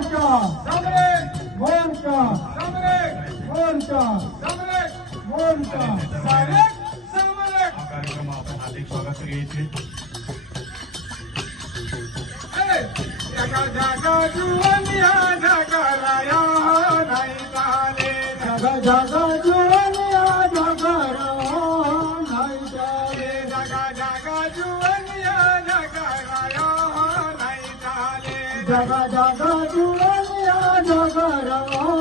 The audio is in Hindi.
मोर्चा मोर्चा मोर्चा कार्यक्रम आपण हार्दिक स्वागत करीએ जगा जगा जुवनिया जगराया नहीं डाले जगा जगा जुवनिया जगराया नहीं डाले जगा जगा जुवनिया जगराया नहीं डाले जगा जगा जुवनिया जगराया